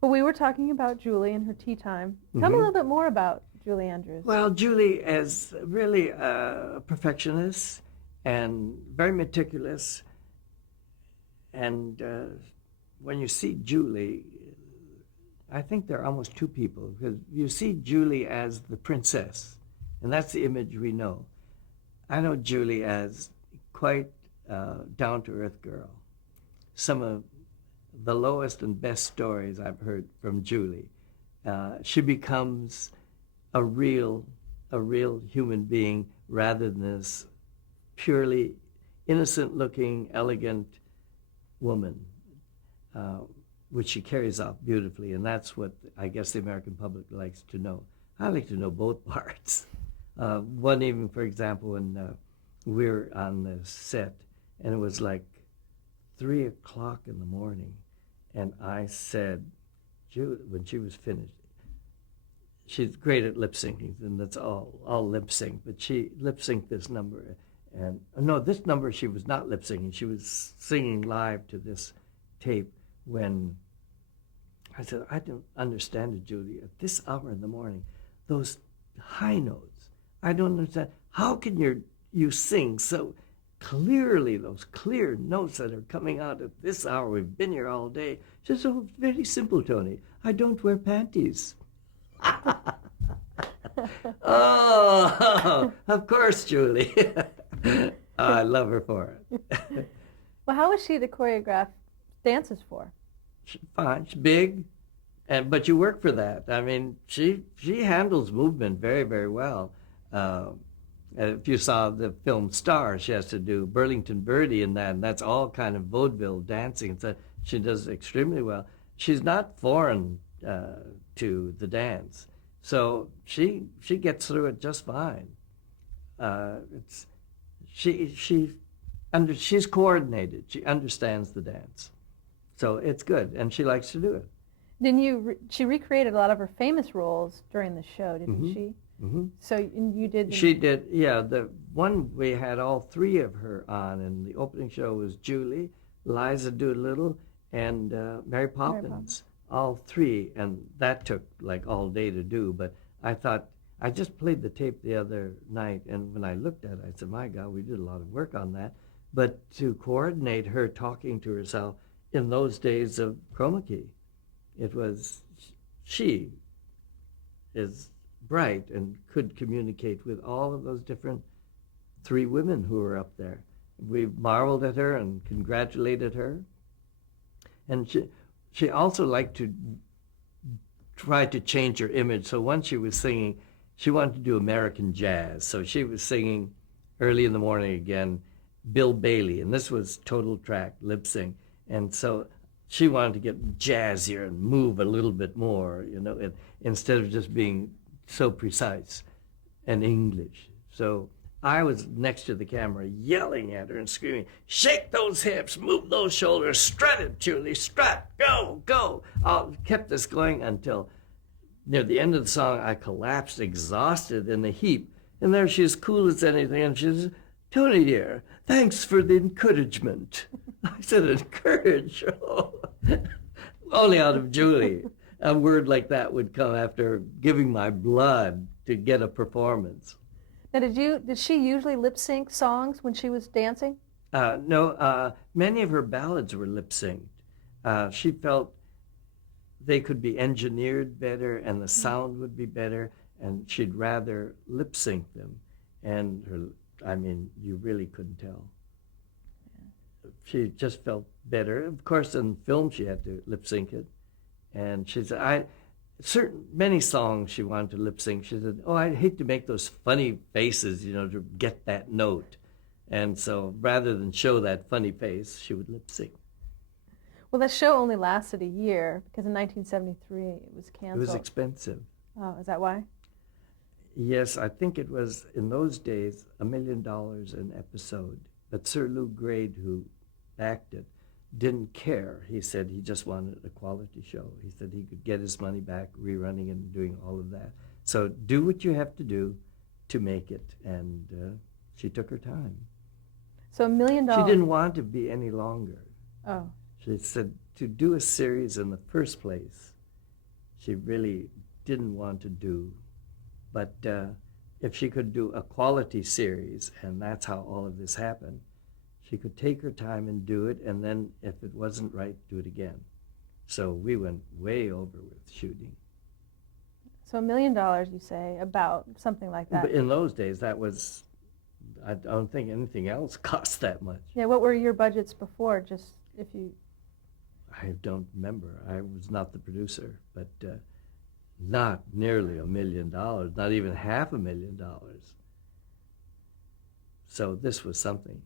Well, we were talking about Julie and her tea time. Tell me a Hmm. little bit more about Julie Andrews. Well, Julie is really a perfectionist and very meticulous. And when you see Julie, I think there are almost two people because you see Julie as the princess, and that's the image we know. I know Julie as quite down to earth girl. Some of the lowest and best stories I've heard from Julie. She becomes a real, a real human being rather than this purely innocent-looking, elegant woman, uh, which she carries off beautifully, and that's what I guess the American public likes to know. I like to know both parts. One evening, for example, when we were on the set, and it was like 3 o'clock in the morning, and I said, when she was finished, she's great at lip syncing, and that's all lip sync. But she lip synced this number, and no, this number she was not lip syncing. She was singing live to this tape. When I said, I don't understand it, Judy. At this hour in the morning, those high notes, I don't understand. How can you sing so clearly, those clear notes that are coming out at this hour? We've been here all day. She said, oh, very simple, Tony. I don't wear panties. Oh, of course, Julie. I love her for it. Well, how was she to choreograph dances for? She's fine. She's big, but you work for that. I mean, she handles movement very, very well. Uh, if you saw the film Star, she has to do Burlington Birdie in that, and that's all kind of vaudeville dancing. So she does extremely well. She's not foreign to the dance, so she gets through it just fine. It's she she's coordinated. She understands the dance, so it's good, and she likes to do it. Didn't she recreated a lot of her famous roles during the show, didn't Hmm. she? Hmm. So you did. She did, yeah. The one we had all three of her on, and the opening show was Julie, Liza Doolittle, and Mary Mary Poppins. Poppins. All three, and that took like all day to do. But I thought I just played the tape the other night, and when I looked at it, I said, "My God, we did a lot of work on that." But to coordinate her talking to herself in those days of chroma key, it was she is bright and could communicate with all of those different three women who were up there. We marveled at her and congratulated her. And she also liked to try to change her image. So once she was singing, she wanted to do American jazz. So she was singing early in the morning again, Bill Bailey, and this was total track, lip sync. And so she wanted to get jazzier and move a little bit more, instead of just being so precise and English. So I was next to the camera yelling at her and screaming, shake those hips, move those shoulders, strut it, Julie, strut, go, go. I kept this going until near the end of the song, I collapsed exhausted in a heap. And there she is, cool as anything, and she says, Tony dear, thanks for the encouragement. I said, encourage? Oh. Only out of Julie. A word like that would come after giving my blood to get a performance. Now, did she usually lip sync songs when she was dancing? No, many of her ballads were lip synced. She felt they could be engineered better and the sound would be better, and she'd rather lip sync them. And I mean, you really couldn't tell. She just felt better. Of course, in film, she had to lip sync it. And she said, many songs she wanted to lip sync. She said, oh, I'd hate to make those funny faces, to get that note. And so rather than show that funny face, she would lip sync. Well, that show only lasted a year because in 1973 it was canceled. It was expensive. Oh, is that why? Yes, I think it was, in those days, $1 million an episode. But Sir Lou Grade, who acted, didn't care. He said he just wanted a quality show. He said he could get his money back rerunning and doing all of that. So do what you have to do to make it. And she took her time. So $1 million. She didn't want to be any longer. Oh. She said to do a series in the first place, she really didn't want to do. But if she could do a quality series, and that's how all of this happened, she could take her time and do it, and then if it wasn't right, do it again. So we went way over with shooting. So $1 million, you say, about something like that. But in those days, that was, I don't think anything else cost that much. Yeah, what were your budgets before, just if you... I don't remember. I was not the producer, but not nearly $1 million, not even $500,000. So this was something.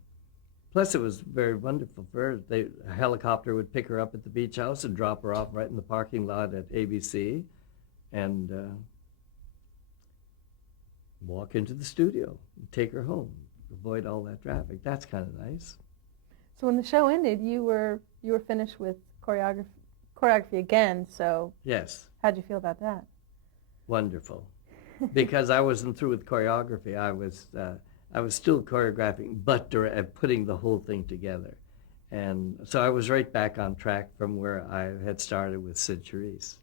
Plus, it was very wonderful for her. A helicopter would pick her up at the beach house and drop her off right in the parking lot at ABC and walk into the studio and take her home, avoid all that traffic. That's kind of nice. So when the show ended, you were finished with choreography again, so... Yes. How'd you feel about that? Wonderful. Because I wasn't through with choreography. I was still choreographing, but putting the whole thing together. And so I was right back on track from where I had started with Sid Charisse,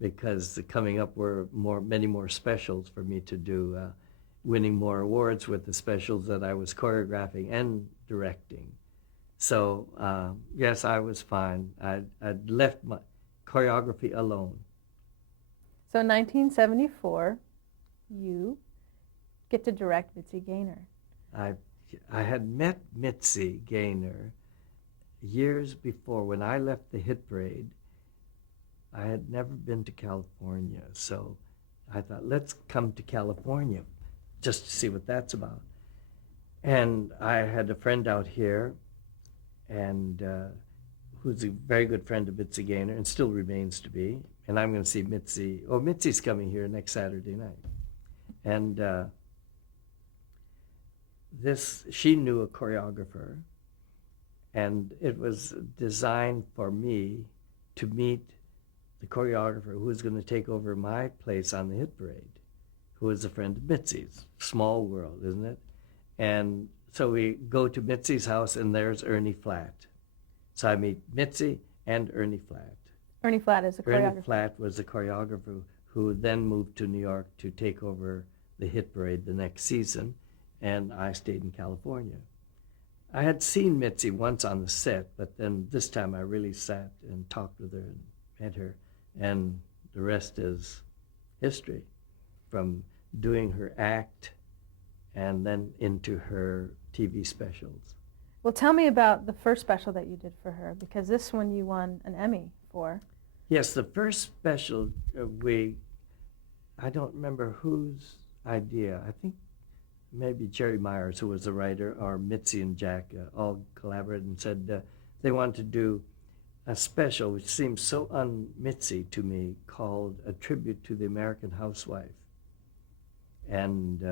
because coming up were many more specials for me to do, winning more awards with the specials that I was choreographing and directing. So yes, I was fine. I'd left my choreography alone. So in 1974, you get to direct Mitzi Gaynor. I had met Mitzi Gaynor years before. When I left the Hit Parade, I had never been to California, so I thought, let's come to California just to see what that's about. And I had a friend out here, and who's a very good friend of Mitzi Gaynor and still remains to be. And I'm going to see Mitzi. Oh, Mitzi's coming here next Saturday night. And she knew a choreographer, and it was designed for me to meet the choreographer who was going to take over my place on the Hit Parade, who was a friend of Mitzi's. Small world, isn't it? And so we go to Mitzi's house, and there's Ernie Flatt. So I meet Mitzi and Ernie Flatt. Ernie Flatt is a choreographer. Ernie Flatt was the choreographer who then moved to New York to take over the Hit Parade the next season, and I stayed in California. I had seen Mitzi once on the set, but then this time I really sat and talked with her and met her, and the rest is history, from doing her act and then into her TV specials. Well, tell me about the first special that you did for her, because this one you won an Emmy for. Yes, the first special I don't remember whose idea. I think maybe Jerry Myers, who was the writer, or Mitzi and Jack all collaborated and said they wanted to do a special which seems so un-Mitzi to me, called A Tribute to the American Housewife. And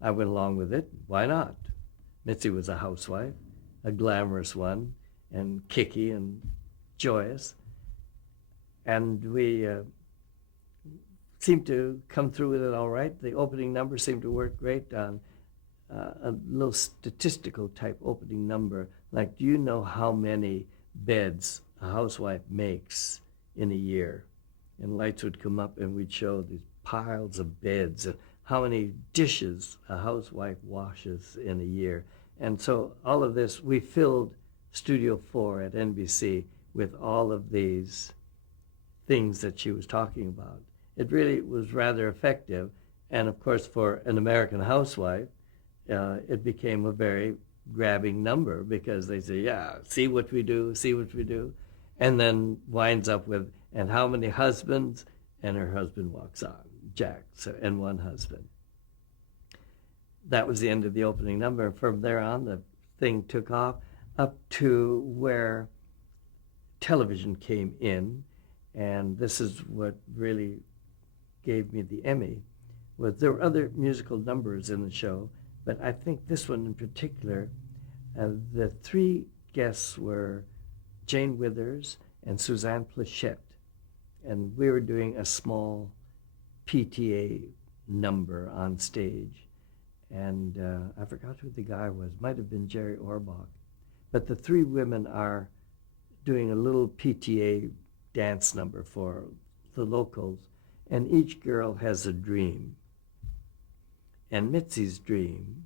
I went along with it. Why not? Mitzi was a housewife, a glamorous one, and kicky and joyous. And we seemed to come through with it all right. The opening number seemed to work great on a little statistical type opening number, like, do you know how many beds a housewife makes in a year? And lights would come up and we'd show these piles of beds and how many dishes a housewife washes in a year. And so all of this, we filled Studio 4 at NBC with all of these things that she was talking about. It really was rather effective. And of course, for an American housewife, it became a very grabbing number, because they say, yeah, see what we do, see what we do. And then winds up with, and how many husbands? And her husband walks on, Jack, so, and one husband. That was the end of the opening number. From there on, the thing took off up to where television came in. And this is what really gave me the Emmy. There were other musical numbers in the show, but I think this one in particular, the three guests were Jane Withers and Suzanne Plachette. And we were doing a small PTA number on stage. And I forgot who the guy was. Might have been Jerry Orbach. But the three women are doing a little PTA dance number for the locals, and each girl has a dream. And Mitzi's dream,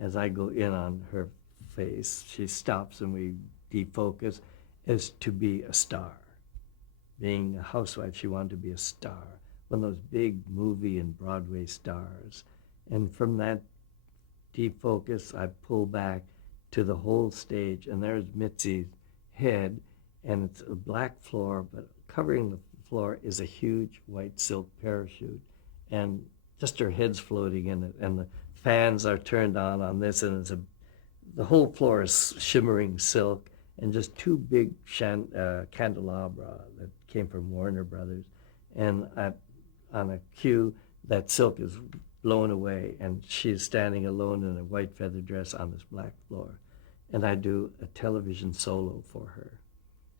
as I go in on her face, she stops and we defocus, is to be a star. Being a housewife, she wanted to be a star, one of those big movie and Broadway stars. And from that defocus, I pull back to the whole stage, and there's Mitzi's head, and it's a black floor, but covering the floor is a huge white silk parachute, and just her head's floating in it, and the fans are turned on this, and the whole floor is shimmering silk, and just two big candelabra that came from Warner Brothers, and on a cue, that silk is blown away, and she's standing alone in a white feather dress on this black floor, and I do a television solo for her,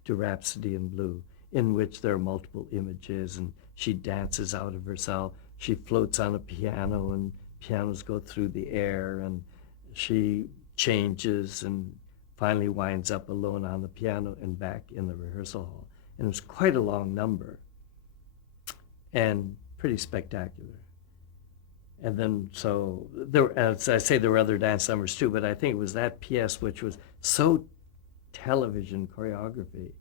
to Rhapsody in Blue, in which there are multiple images, and she dances out of herself. She floats on a piano, and pianos go through the air, and she changes and finally winds up alone on the piano and back in the rehearsal hall. And it was quite a long number and pretty spectacular. And then, so, as I say, there were other dance numbers too, but I think it was that piece which was so television choreography,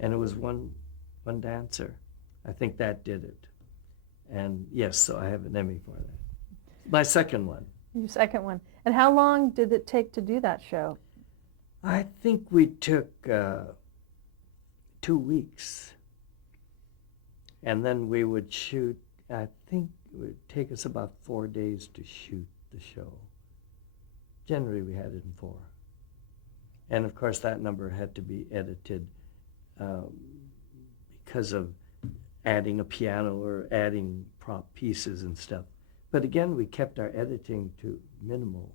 and it was one dancer. I think that did it. And yes, so I have an Emmy for that. My second one. Your second one. And how long did it take to do that show? I think we took 2 weeks. And then we would shoot, I think it would take us about 4 days to shoot the show. Generally, we had it in 4. And of course, that number had to be edited because of adding a piano or adding prop pieces and stuff. But again, we kept our editing to minimal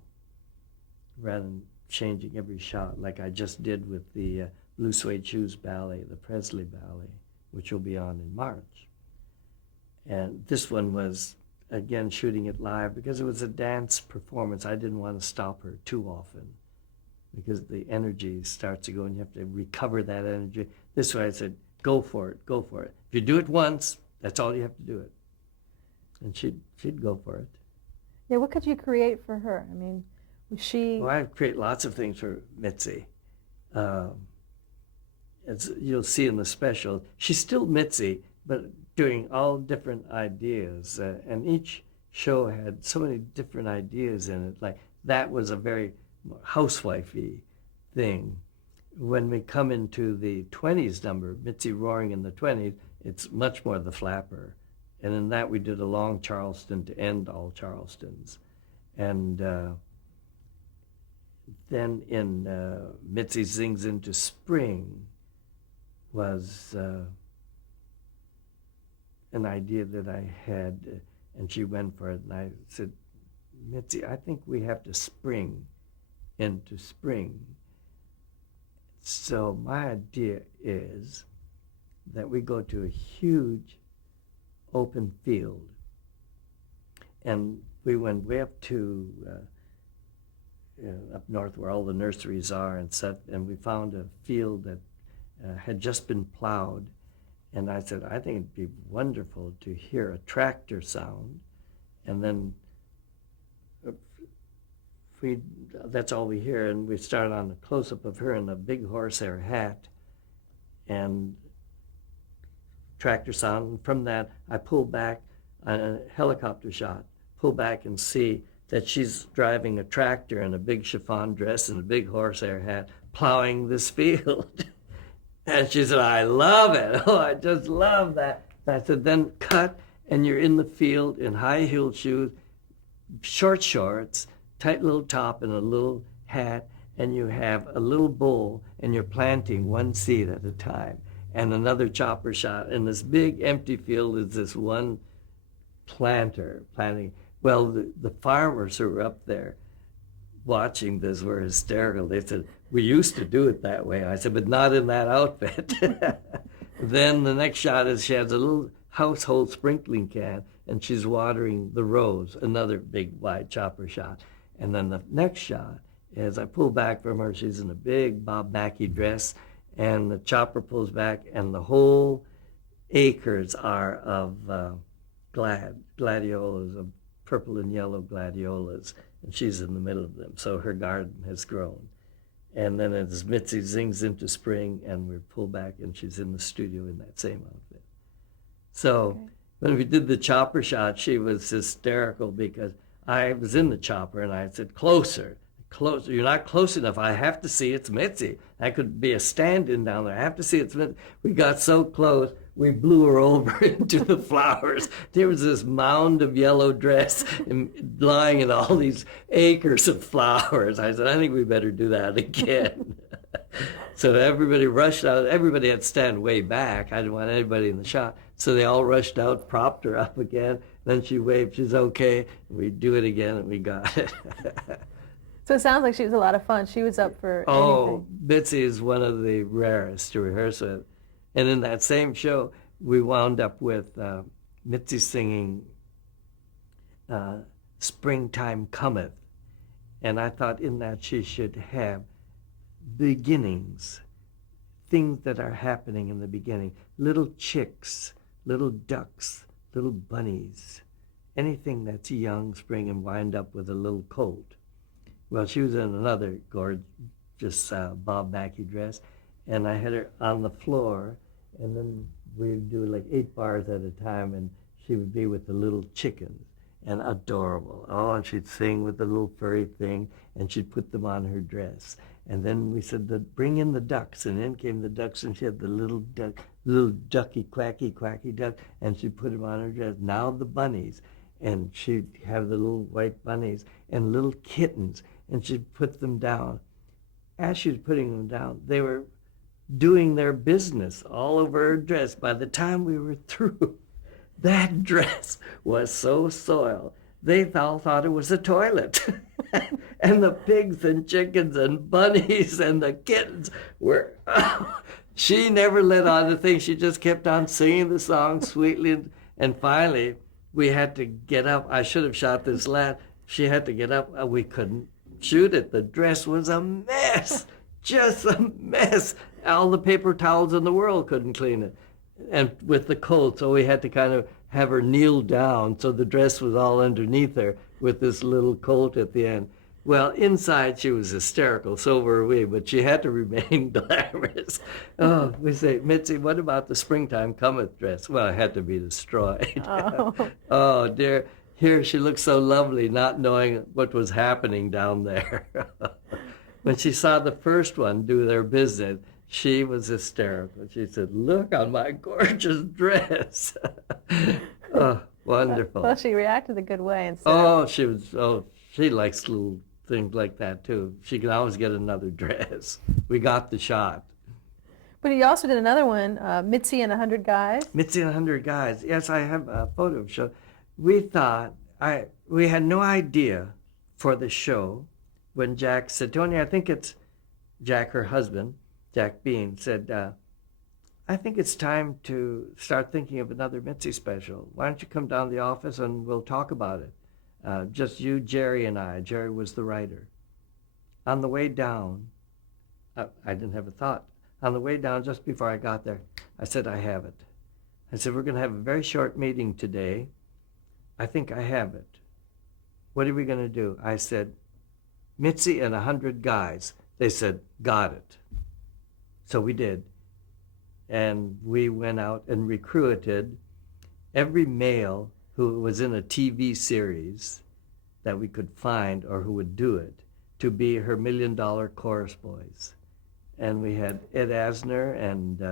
rather than changing every shot like I just did with the Blue Suede Shoes Ballet, the Presley Ballet, which will be on in March. And this one was, again, shooting it live because it was a dance performance. I didn't want to stop her too often because the energy starts to go and you have to recover that energy. This way I said, go for it, go for it. If you do it once, that's all you have to do it. And she'd go for it. Yeah, what could you create for her? I mean, was she... Well, I create lots of things for Mitzi. As you'll see in the special, she's still Mitzi, but doing all different ideas. And each show had so many different ideas in it. Like, that was a very housewifey thing. When we come into the 20s number, Mitzi Roaring in the 20s, it's much more the flapper. And in that we did a long Charleston to end all Charlestons. And then in Mitzi Zings into Spring was an idea that I had, and she went for it. And I said, Mitzi, I think we have to spring into spring. So my idea is that we go to a huge open field. And we went way up to up north where all the nurseries are and we found a field that had just been plowed. And I said, I think it'd be wonderful to hear a tractor sound. And then that's all we hear. And we start on a close-up of her in a big horsehair hat and tractor sound. And from that, I pull back on a helicopter shot, pull back and see that she's driving a tractor in a big chiffon dress and a big horsehair hat, plowing this field. And she said, I love it. Oh, I just love that. And I said, then cut, and you're in the field in high-heeled shoes, short shorts, tight little top, and a little hat, and you have a little bowl, and you're planting one seed at a time. And another chopper shot. And this big empty field is this one planter planting. Well, the farmers who were up there watching this were hysterical. They said, we used to do it that way. I said, but not in that outfit. Then the next shot is she has a little household sprinkling can, and she's watering the rose, another big wide chopper shot. And then the next shot is I pull back from her. She's in a big Bob Mackie dress, and the chopper pulls back, and the whole acres are of gladiolas, of purple and yellow gladiolas, and she's in the middle of them. So her garden has grown. And then as Mitzi zings into spring, and we're pulled back, and she's in the studio in that same outfit. So Okay. when we did the chopper shot, she was hysterical because I was in the chopper, and I said, closer, closer. You're not close enough. I have to see it's Mitzi. I could be a stand-in down there. I have to see it's Mitzi. We got so close, we blew her over into the flowers. There was this mound of yellow dress lying in all these acres of flowers. I said, I think we better do that again. So everybody rushed out. Everybody had to stand way back. I didn't want anybody in the shot. So they all rushed out, propped her up again. Then she waved, she's okay. We do it again, and we got it. So it sounds like she was a lot of fun. She was up for Oh, anything. Bitsy is one of the rarest to rehearse with. And in that same show, we wound up with Mitzi singing Springtime Cometh. And I thought in that she should have beginnings, things that are happening in the beginning, little chicks, little ducks, little bunnies, anything that's young spring and wind up with a little colt. Well, she was in another gorgeous Bob Mackie dress, and I had her on the floor, and then we'd do like 8 bars at a time, and she would be with the little chickens, and adorable. Oh, and she'd sing with the little furry thing, and she'd put them on her dress. And then we said, bring in the ducks, and in came the ducks, and she had the little ducky, quacky duck, and she'd put them on her dress. Now the bunnies, and she'd have the little white bunnies and little kittens, and she'd put them down. As she was putting them down, they were doing their business all over her dress. By the time we were through, that dress was so soiled, they all thought it was a toilet. And the pigs and chickens and bunnies and the kittens were... She never let on a thing. She just kept on singing the song sweetly. And finally, we had to get up. I should have shot this last. She had to get up. We couldn't shoot it. The dress was a mess, just a mess. All the paper towels in the world couldn't clean it. And with the coat, so we had to kind of have her kneel down, so the dress was all underneath her with this little coat at the end. Well, inside she was hysterical, so were we, but she had to remain glamorous. Oh, we say, Mitzi, what about the Springtime Cometh dress? Well, it had to be destroyed. Oh. Oh, dear. Here she looked so lovely, not knowing what was happening down there. When she saw the first one do their business, she was hysterical. She said, look on my gorgeous dress. Oh, wonderful. Well, she reacted a good way instead Oh, she likes little things like that, too. She can always get another dress. We got the shot. But you also did another one, Mitzi and 100 Guys. Mitzi and 100 Guys. Yes, I have a photo of show. We thought, we had no idea for the show when Jack said, Tony, I think it's Jack, her husband, Jack Bean, said, I think it's time to start thinking of another Mitzi special. Why don't you come down to the office and we'll talk about it? Just you, Jerry, and I. Jerry was the writer. On the way down, I didn't have a thought. On the way down, just before I got there, I said, I have it. I said, we're going to have a very short meeting today. I think I have it. What are we going to do? I said, Mitzi and 100 Guys. They said, got it. So we did. And we went out and recruited every male who was in a TV series that we could find or who would do it to be her $1 Million Chorus Boys. And we had Ed Asner and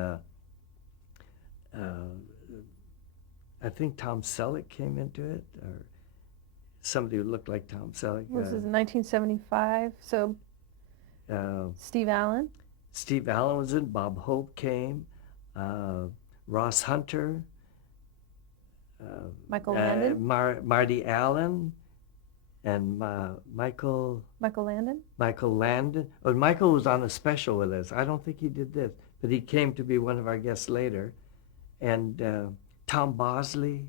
I think Tom Selleck came into it, or somebody who looked like Tom Selleck. This is 1975, so Steve Allen. Steve Allen was in, Bob Hope came, Ross Hunter, Michael Landon. Marty Allen, and Michael Landon. Michael Landon. Oh, Michael was on a special with us. I don't think he did this, but he came to be one of our guests later. And Tom Bosley.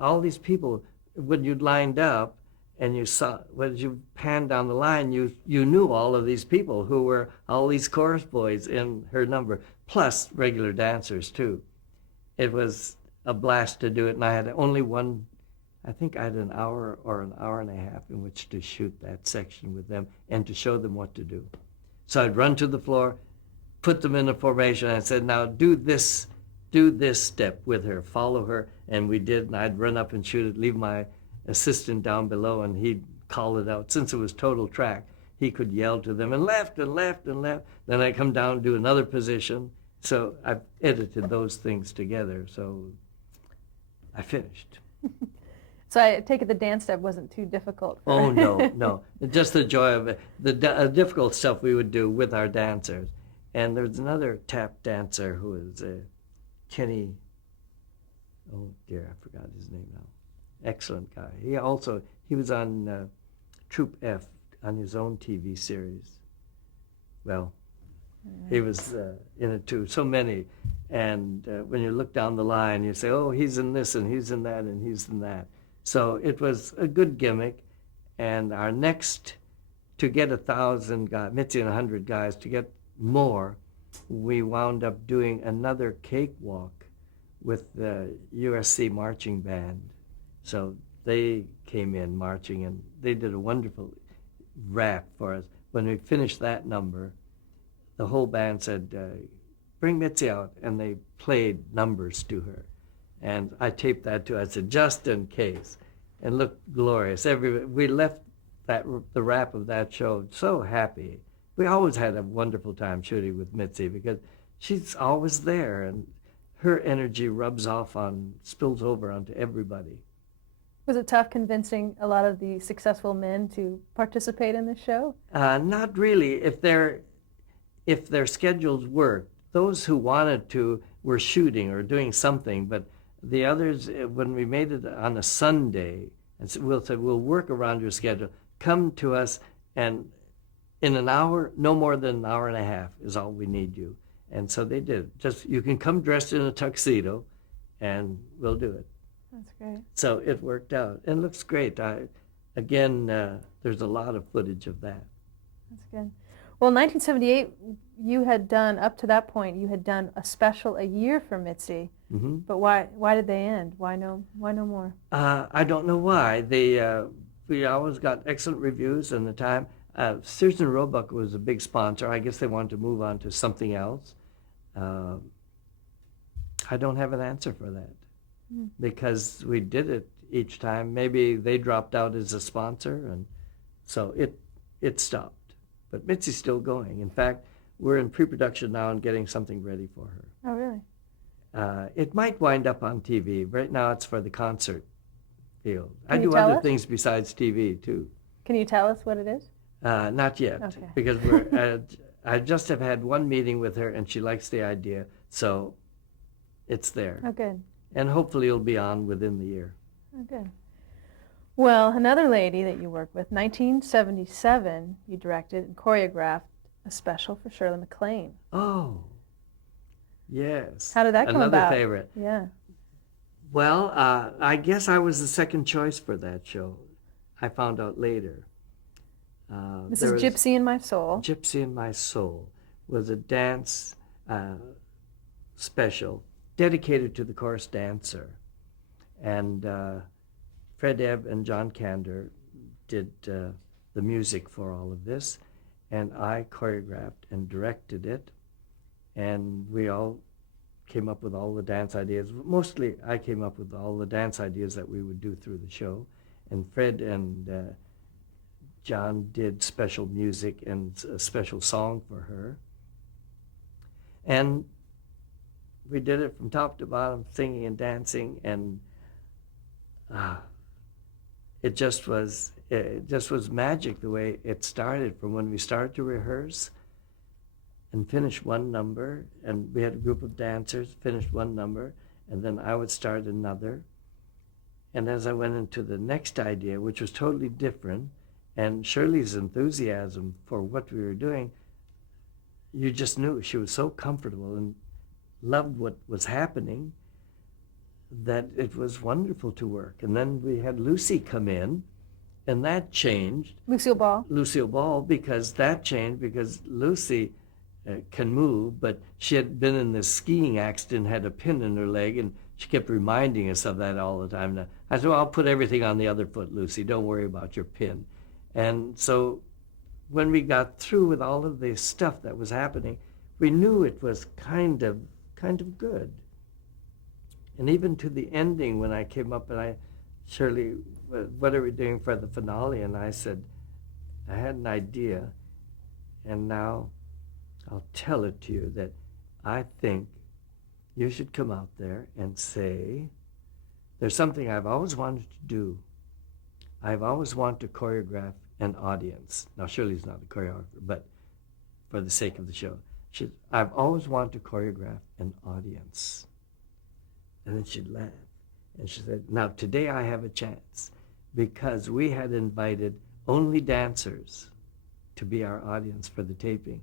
All these people, when you'd lined up, and you saw, as you panned down the line, you knew all of these people who were all these chorus boys in her number, plus regular dancers too. It was a blast to do it, and I had only one, I think I had an hour or an hour and a half in which to shoot that section with them and to show them what to do. So I'd run to the floor, put them in a formation, and I said, now do this step with her, follow her, and we did, and I'd run up and shoot it, leave my assistant down below, and he'd call it out. Since it was total track, he could yell to them, and left, and left, and left. Then I'd come down and do another position. So I've edited those things together, so I finished. So I take it the dance step wasn't too difficult. Oh, no. Just the joy of it. The difficult stuff we would do with our dancers. And there's another tap dancer who is Kenny, oh dear, I forgot his name now. Excellent guy. He was on Troop F on his own TV series. Well, he was in it too. So many. And when you look down the line, you say, oh, he's in this, and he's in that, and he's in that. So it was a good gimmick. And our next, to get 1,000 guys, Mitzi and 100 guys, to get more, we wound up doing another cakewalk with the USC marching band. So they came in marching, and they did a wonderful rap for us. When we finished that number, the whole band said, bring Mitzi out, and they played numbers to her. And I taped that too. I said, just in case. And looked glorious. We left the wrap of that show so happy. We always had a wonderful time shooting with Mitzi because she's always there, and her energy spills over onto everybody. Was it tough convincing a lot of the successful men to participate in the show? Not really. If their schedules worked, those who wanted to were shooting or doing something, but the others, when we made it on a Sunday, and we'll say, we'll work around your schedule, come to us, and in an hour, no more than an hour and a half is all we need you. And so they did. Just, you can come dressed in a tuxedo, and we'll do it. That's great. So it worked out. It looks great. There's a lot of footage of that. That's good. Well, in 1978, you had done, up to that point, you had done a special a year for Mitzi. Mm-hmm. But why did they end? Why no more? I don't know why. We always got excellent reviews in the time. Sears and Roebuck was a big sponsor. I guess they wanted to move on to something else. I don't have an answer for that because we did it each time. Maybe they dropped out as a sponsor, and so it stopped. But Mitzi's still going. In fact, we're in pre-production now and getting something ready for her. Oh, really? It might wind up on TV. Right now it's for the concert field. I Can you do tell other us? things besides TV too. Can you tell us what it is? Not yet, Okay. because I just have had one meeting with her and she likes the idea, so it's there. Oh, good. And hopefully it'll be on within the year. Oh, good. Well, another lady that you worked with, 1977, you directed and choreographed a special for Shirley MacLaine. Oh, yes. How did that come about? Another favorite. Yeah. Well, I guess I was the second choice for that show. I found out later. This is Gypsy in My Soul. Gypsy in My Soul was a dance special dedicated to the chorus dancer. And Fred Ebb and John Kander did the music for all of this, and I choreographed and directed it, and we all came up with all the dance ideas. Mostly I came up with all the dance ideas that we would do through the show, and Fred and John did special music and a special song for her. And we did it from top to bottom, singing and dancing, and it just was magic the way it started, from when we started to rehearse and finish one number, and we had a group of dancers, finished one number, and then I would start another. And as I went into the next idea, which was totally different, and Shirley's enthusiasm for what we were doing, you just knew she was so comfortable and loved what was happening that it was wonderful to work. And then we had Lucy come in And that changed. Lucille Ball. Lucille Ball, because that changed because Lucy can move, but she had been in this skiing accident, had a pin in her leg, and she kept reminding us of that all the time. Now, I said, well, I'll put everything on the other foot, Lucy. Don't worry about your pin. And so when we got through with all of the stuff that was happening, we knew it was kind of good. And even to the ending, when I came up and Shirley, what are we doing for the finale? And I said, I had an idea, and now I'll tell it to you, that I think you should come out there and say, there's something I've always wanted to do. I've always wanted to choreograph an audience. Now, Shirley's not a choreographer, but for the sake of the show, I've always wanted to choreograph an audience. And then she'd laugh. And she said, now today I have a chance, because we had invited only dancers to be our audience for the taping.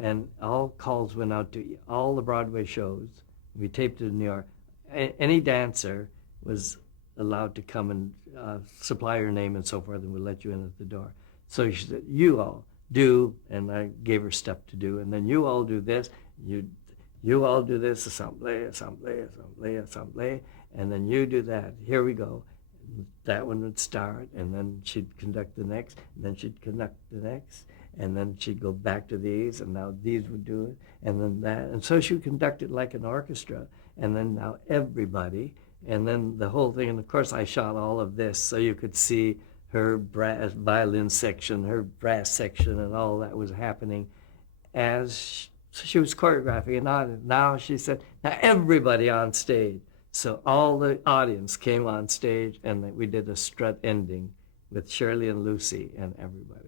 And all calls went out to all the Broadway shows. We taped it in New York. Any dancer was allowed to come and supply her name and so forth, and we'll let you in at the door. So she said, you all do, and I gave her stuff to do, and then you all do this, you all do this, assembly, and then you do that. Here we go. That one would start, and then she'd conduct the next, and then she'd conduct the next, and then she'd go back to these, and now these would do it, and then that. And so she would conduct it like an orchestra, and then now everybody, and then the whole thing. And of course I shot all of this so you could see her brass violin section, her brass section, and all that was happening as she was choreographing. And now she said, now everybody on stage. So all the audience came on stage, and we did a strut ending with Shirley and Lucy and everybody.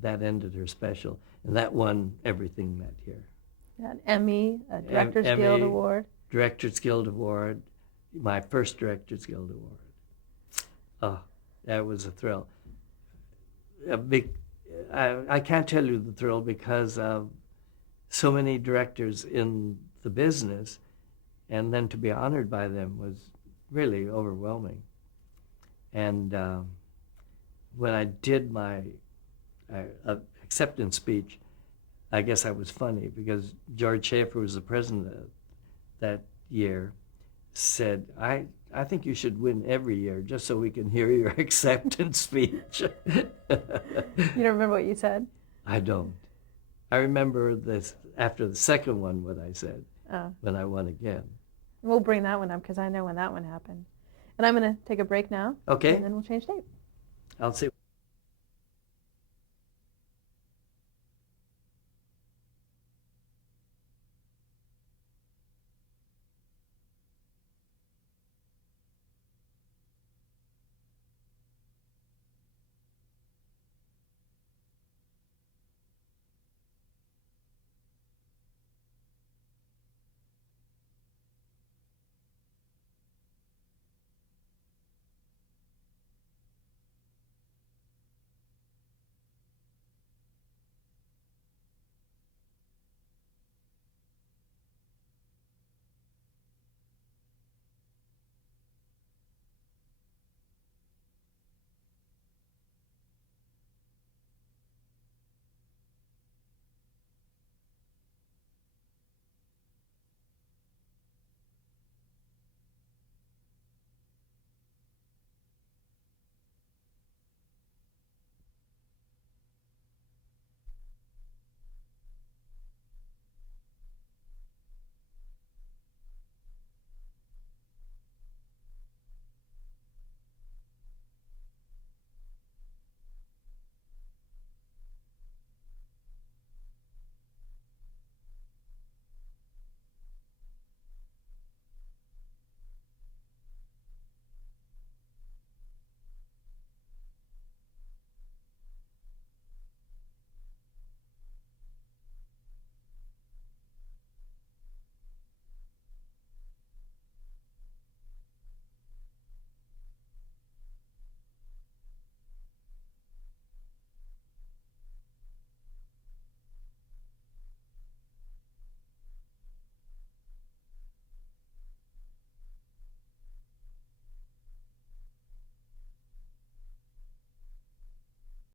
That ended her special, and that won everything that year. An Emmy, a Directors Guild Award. Directors Guild Award, my first Directors Guild Award. Oh, that was a thrill. I can't tell you the thrill, because of so many directors in the business, and then to be honored by them was really overwhelming. And when I did my acceptance speech, I guess I was funny, because George Schaefer was the president that year, said, I think you should win every year just so we can hear your acceptance speech. You don't remember what you said? I don't. I remember this after the second one, what I said, when I won again. We'll bring that one up, because I know when that one happened. And I'm going to take a break now. Okay. And then we'll change tape. I'll see.